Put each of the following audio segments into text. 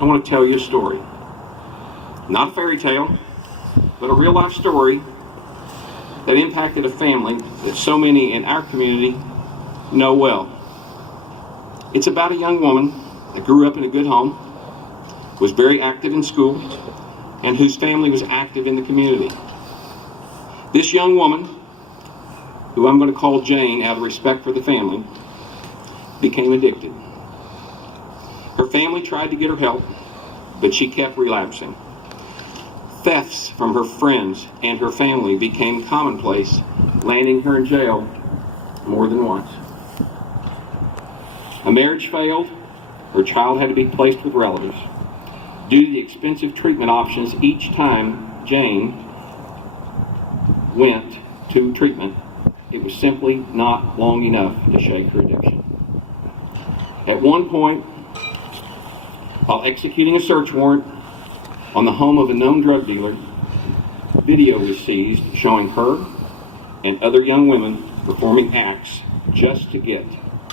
I want to tell you a story. Not a fairy tale, but a real life story that impacted a family that so many in our community know well. It's about a young woman that grew up in a good home, was very active in school, and whose family was active in the community. This young woman, who I'm going to call Jane out of respect for the family, became addicted. Her family tried to get her help, but she kept relapsing. Thefts from her friends and her family became commonplace, landing her in jail more than once. A marriage failed. Her child had to be placed with relatives. Due to the expensive treatment options each time Jane went to treatment, it was simply not long enough to shake her addiction. At one point, while executing a search warrant on the home of a known drug dealer, video was seized showing her and other young women performing acts just to get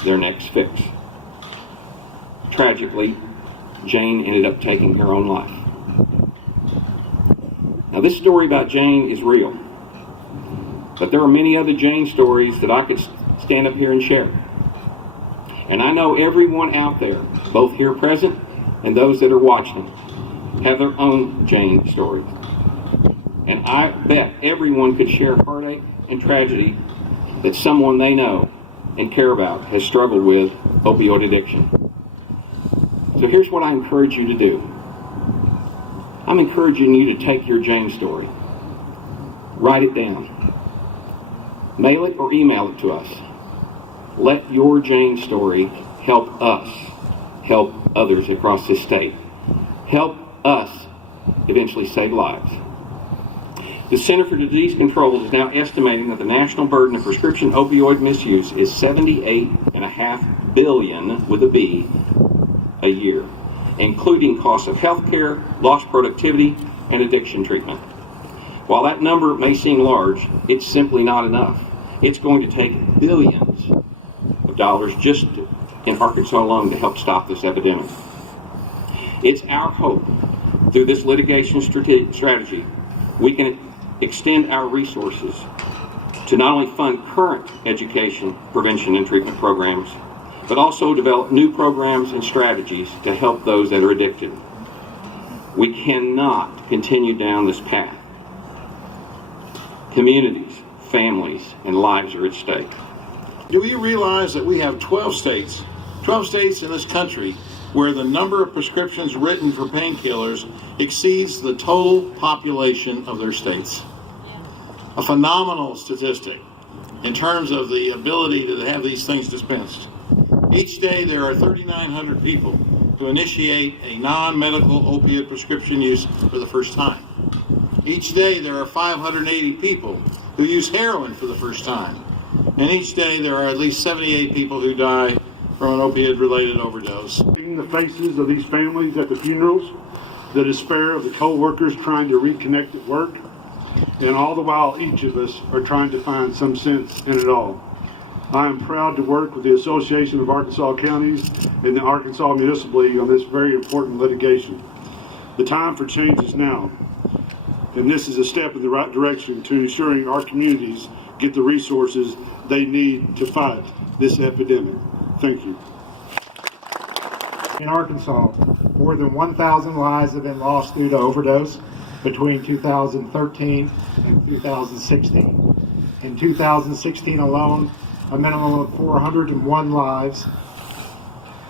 their next fix. Tragically, Jane ended up taking her own life. Now, this story about Jane is real, but there are many other Jane stories that I could stand up here and share. And I know everyone out there, both here present and those that are watching, have their own Jane stories. And I bet everyone could share heartache and tragedy that someone they know and care about has struggled with opioid addiction. So here's what I encourage you to do. I'm encouraging you to take your Jane story, write it down, mail it or email it to us. Let your Jane story help us help others across this state. Help us eventually save lives. The Center for Disease Control is now estimating that the national burden of prescription opioid misuse is $78.5 billion with a B a year, including costs of health care, lost productivity, and addiction treatment. While that number may seem large, it's simply not enough. It's going to take billions of dollars just in Arkansas alone to help stop this epidemic. It's our hope through this litigation strategy we can extend our resources to not only fund current education, prevention, and treatment programs, but also develop new programs and strategies to help those that are addicted. We cannot continue down this path. Communities, families, and lives are at stake. Do we realize that we have 12 states in this country where the number of prescriptions written for painkillers exceeds the total population of their states? A phenomenal statistic in terms of the ability to have these things dispensed. Each day there are 3,900 people who initiate a non-medical opiate prescription use for the first time. Each day there are 580 people who use heroin for the first time. And each day there are at least 78 people who die from an opiate-related overdose. Seeing the faces of these families at the funerals, the despair of the co-workers trying to reconnect at work, and all the while each of us are trying to find some sense in it all. I am proud to work with the Association of Arkansas Counties and the Arkansas Municipal League on this very important litigation. The time for change is now, and this is a step in the right direction to ensuring our communities get the resources they need to fight this epidemic. Thank you. In Arkansas, more than 1,000 lives have been lost due to overdose between 2013 and 2016. In 2016 alone, a minimum of 401 lives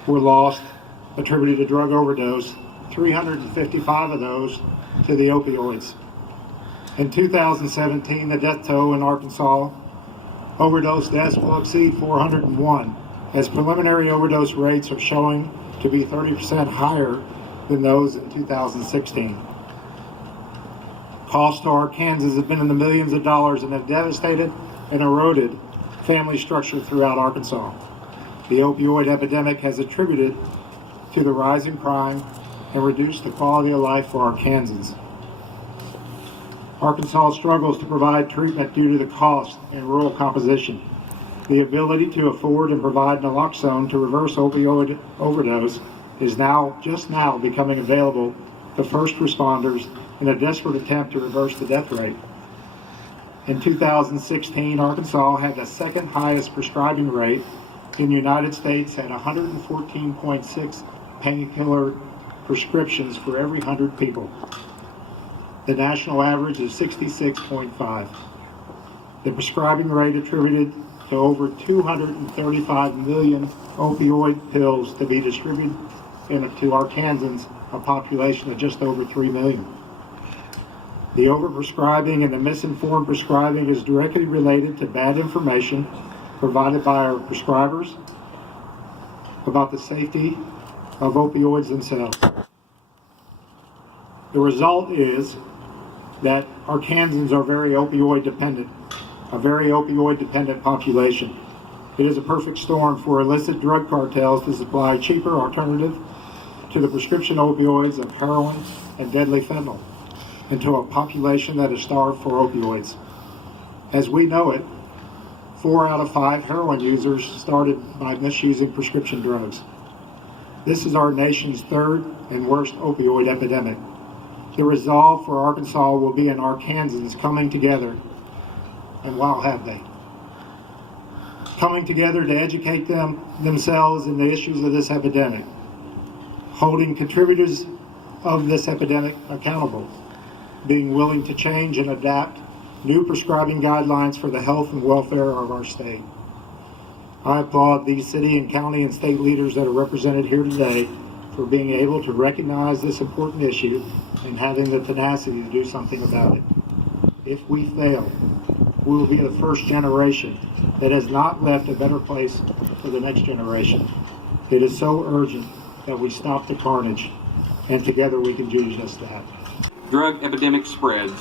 were lost attributed to drug overdose, 355 of those to the opioids. In 2017, the death toll in Arkansas, overdose deaths will exceed 401, as preliminary overdose rates are showing to be 30% higher than those in 2016. Costs to Arkansans have been in the millions of dollars and have devastated and eroded family structure throughout Arkansas. The opioid epidemic has attributed to the rise in crime and reduced the quality of life for Arkansans. Arkansas struggles to provide treatment due to the cost and rural composition. The ability to afford and provide naloxone to reverse opioid overdose is just now becoming available to first responders in a desperate attempt to reverse the death rate. In 2016, Arkansas had the second highest prescribing rate in the United States at 114.6 painkiller prescriptions for every 100 people. The national average is 66.5. The prescribing rate attributed to over 235 million opioid pills to be distributed to Arkansans, a population of just over 3 million. The overprescribing and the misinformed prescribing is directly related to bad information provided by our prescribers about the safety of opioids themselves. The result is that Arkansans are very opioid dependent, a very opioid dependent population. It is a perfect storm for illicit drug cartels to supply cheaper alternative to the prescription opioids of heroin and deadly fentanyl, and to a population that is starved for opioids. As we know it, 4 out of 5 heroin users started by misusing prescription drugs. This is our nation's third and worst opioid epidemic. The resolve for Arkansas will be in Arkansans coming together, and wow, have they. Coming together to educate themselves in the issues of this epidemic, holding contributors of this epidemic accountable, being willing to change and adapt new prescribing guidelines for the health and welfare of our state. I applaud these city and county and state leaders that are represented here today for being able to recognize this important issue and having the tenacity to do something about it. If we fail, we will be the first generation that has not left a better place for the next generation. It is so urgent that we stop the carnage, and together we can do just that. Drug epidemic spreads,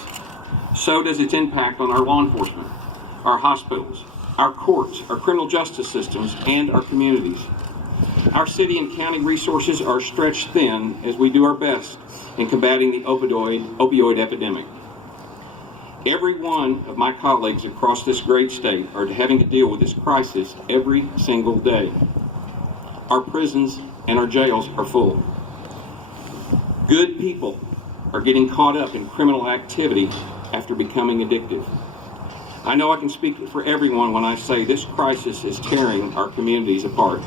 so does its impact on our law enforcement, our hospitals, our courts, our criminal justice systems, and our communities. Our city and county resources are stretched thin as we do our best in combating the opioid epidemic. Every one of my colleagues across this great state are having to deal with this crisis every single day. Our prisons and our jails are full. Good people are getting caught up in criminal activity after becoming addictive. I know I can speak for everyone when I say this crisis is tearing our communities apart.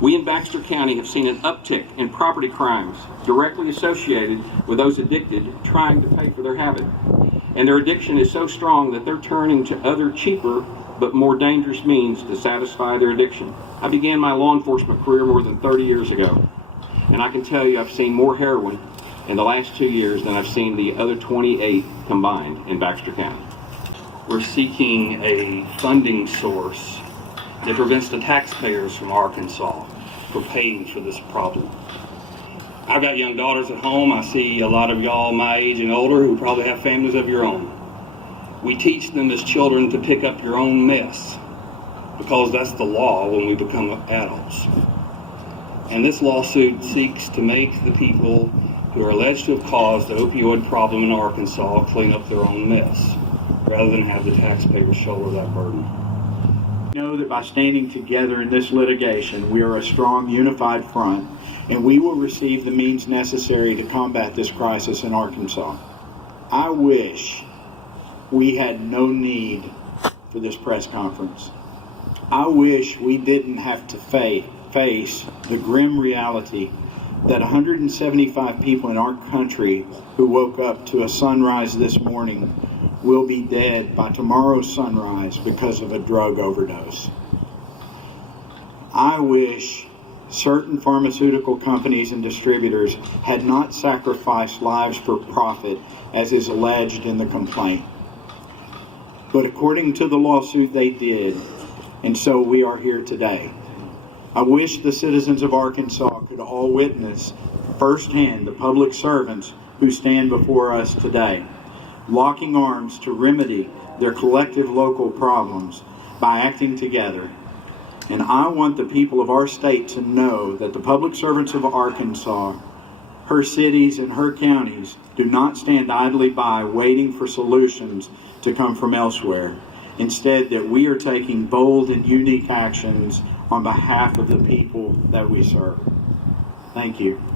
We in Baxter County have seen an uptick in property crimes directly associated with those addicted trying to pay for their habit. And their addiction is so strong that they're turning to other cheaper but more dangerous means to satisfy their addiction. I began my law enforcement career more than 30 years ago, and I can tell you I've seen more heroin in the last 2 years than I've seen the other 28 combined in Baxter County. We're seeking a funding source that prevents the taxpayers from Arkansas from paying for this problem. I've got young daughters at home. I see a lot of y'all my age and older who probably have families of your own. We teach them as children to pick up your own mess because that's the law when we become adults. And this lawsuit seeks to make the people who are alleged to have caused the opioid problem in Arkansas clean up their own mess rather than have the taxpayers shoulder that burden. We know that by standing together in this litigation, we are a strong, unified front, and we will receive the means necessary to combat this crisis in Arkansas. I wish we had no need for this press conference. I wish we didn't have to face the grim reality that 175 people in our country who woke up to a sunrise this morning will be dead by tomorrow's sunrise because of a drug overdose. I wish certain pharmaceutical companies and distributors had not sacrificed lives for profit as is alleged in the complaint. But according to the lawsuit, they did, and so we are here today. I wish the citizens of Arkansas could all witness firsthand the public servants who stand before us today, locking arms to remedy their collective local problems by acting together. And I want the people of our state to know that the public servants of Arkansas, her cities and her counties, do not stand idly by waiting for solutions to come from elsewhere. Instead, that we are taking bold and unique actions on behalf of the people that we serve. Thank you.